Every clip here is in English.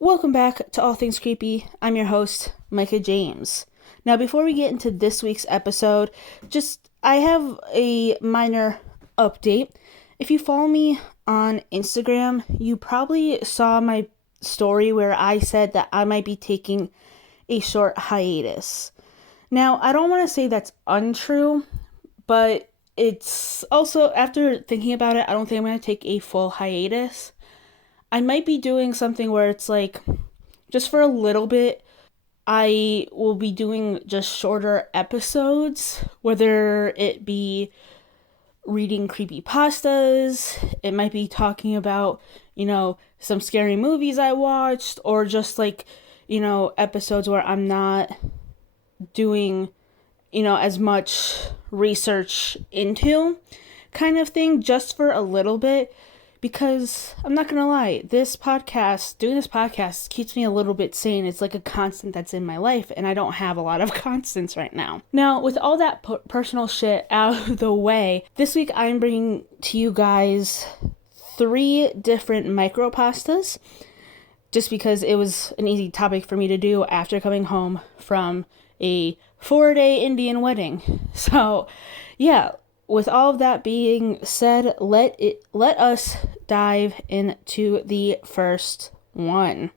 Welcome back to All Things Creepy. I'm your host, Micah James. Now, before we get into this week's episode, I have a minor update. If you follow me on Instagram, you probably saw my story where I said that I might be taking a short hiatus. Now, I don't want to say that's untrue, but it's also, after thinking about it, I don't think I'm going to take a full hiatus. I might be doing something where it's like, just for a little bit, I will be doing just shorter episodes, whether it be reading creepypastas, it might be talking about, some scary movies I watched, or just episodes where I'm not doing, as much research into kind of thing, just for a little bit. Because I'm not going to lie, doing this podcast keeps me a little bit sane. It's like a constant that's in my life, and I don't have a lot of constants right now. Now, with all that personal shit out of the way, this week I'm bringing to you guys 3 different micropastas, just because it was an easy topic for me to do after coming home from a 4-day Indian wedding. So, yeah. With all of that being said, let us dive into the first one.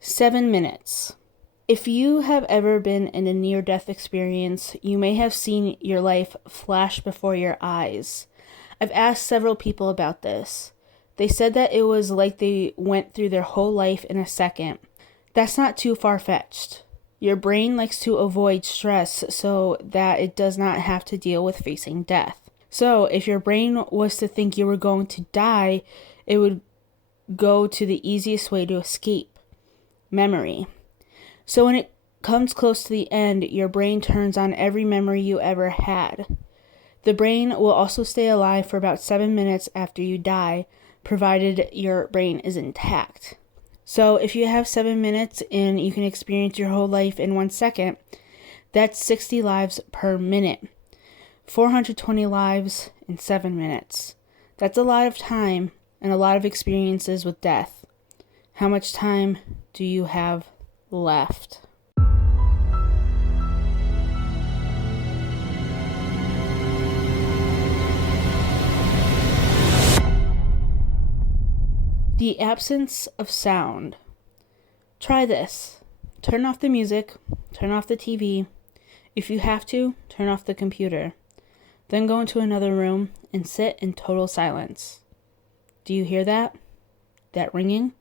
Seven minutes. If you have ever been in a near-death experience, you may have seen your life flash before your eyes. I've asked several people about this. They said that it was like they went through their whole life in a second. That's not too far-fetched. Your brain likes to avoid stress so that it does not have to deal with facing death. So if your brain was to think you were going to die, it would go to the easiest way to escape: memory. So when it comes close to the end, your brain turns on every memory you ever had. The brain will also stay alive for about 7 minutes after you die, provided your brain is intact. So if you have 7 minutes and you can experience your whole life in 1 second, that's 60 lives per minute. 420 lives in 7 minutes. That's a lot of time and a lot of experiences with death. How much time do you have left? The absence of sound. Try this. Turn off the music, turn off the TV. If you have to, turn off the computer. Then go into another room and sit in total silence. Do you hear that? That ringing?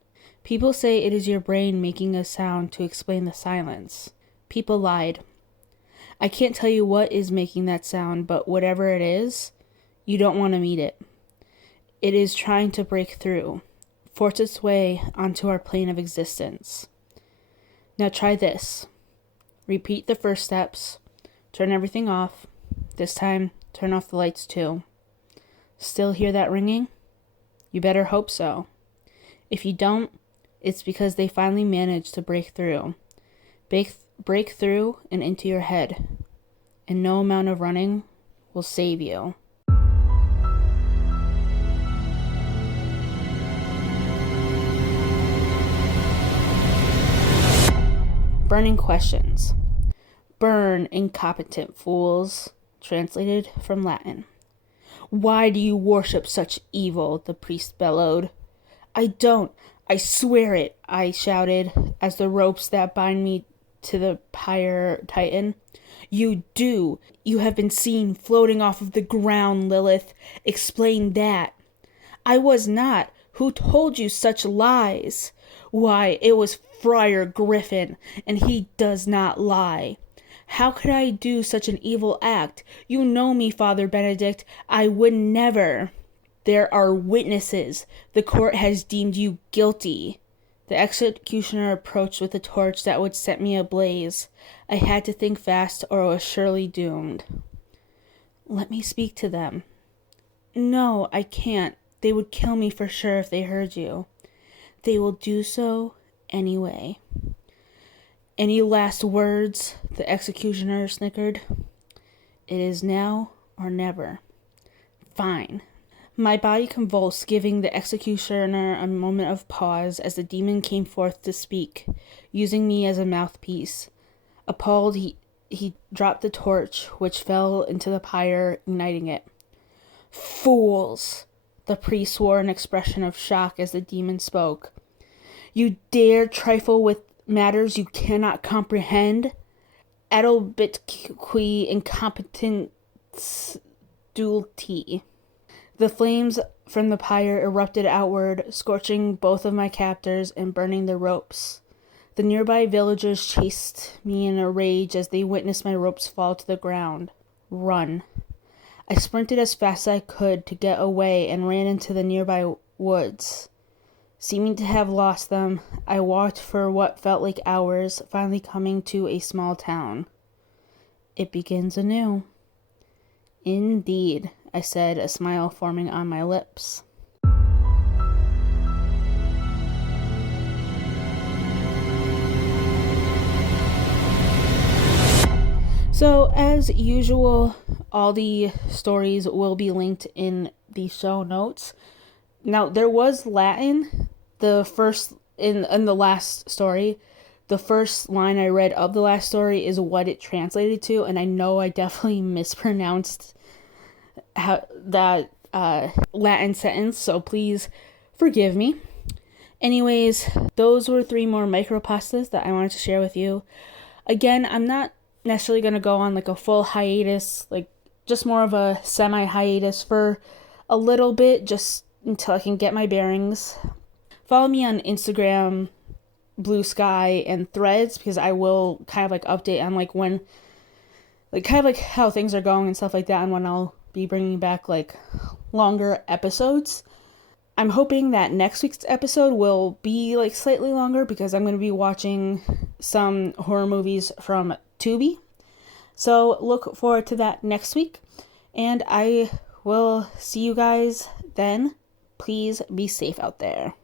People say it is your brain making a sound to explain the silence. People lied. I can't tell you what is making that sound, but whatever it is, you don't want to meet it. It is trying to break through, force its way onto our plane of existence. Now try this. Repeat the first steps. Turn everything off. This time, turn off the lights too. Still hear that ringing? You better hope so. If you don't, it's because they finally managed to break through. Break through and into your head. And no amount of running will save you. Burning questions. Burn, incompetent fools. Translated from Latin. Why do you worship such evil? The priest bellowed. I don't. I swear it, I shouted, as the ropes that bind me to the pyre tightened. You do. You have been seen floating off of the ground, Lilith. Explain that. I was not. Who told you such lies? Why, it was Friar Griffin, and he does not lie. How could I do such an evil act? You know me, Father Benedict. I would never. There are witnesses. The court has deemed you guilty. The executioner approached with a torch that would set me ablaze. I had to think fast or I was surely doomed. Let me speak to them. No, I can't. They would kill me for sure if they heard you. They will do so anyway. Any last words? The executioner snickered. It is now or never. Fine. My body convulsed, giving the executioner a moment of pause as the demon came forth to speak, using me as a mouthpiece. Appalled, he dropped the torch, which fell into the pyre, igniting it. Fools! The priest swore an expression of shock as the demon spoke. You dare trifle with matters you cannot comprehend? Adalbitqui incompetence dulti. The flames from the pyre erupted outward, scorching both of my captors and burning the ropes. The nearby villagers chased me in a rage as they witnessed my ropes fall to the ground. Run. I sprinted as fast as I could to get away and ran into the nearby woods. Seeming to have lost them, I walked for what felt like hours, finally coming to a small town. It begins anew. Indeed, I said, a smile forming on my lips. So, as usual, all the stories will be linked in the show notes. Now, there was Latin, the first, in the last story. The first line I read of the last story is what it translated to, and I know I definitely mispronounced that Latin sentence, so please forgive me. Anyways, those were 3 more micropastas that I wanted to share with you. Again, I'm not necessarily going to go on like a full hiatus, like just more of a semi-hiatus for a little bit, just until I can get my bearings. Follow me on Instagram, Blue Sky, and Threads, because I will kind of like update on like when, like kind of like how things are going and stuff like that, and when I'll be bringing back like longer episodes. I'm hoping that next week's episode will be like slightly longer because I'm going to be watching some horror movies from Tubi. So look forward to that next week, and I will see you guys then. Please be safe out there.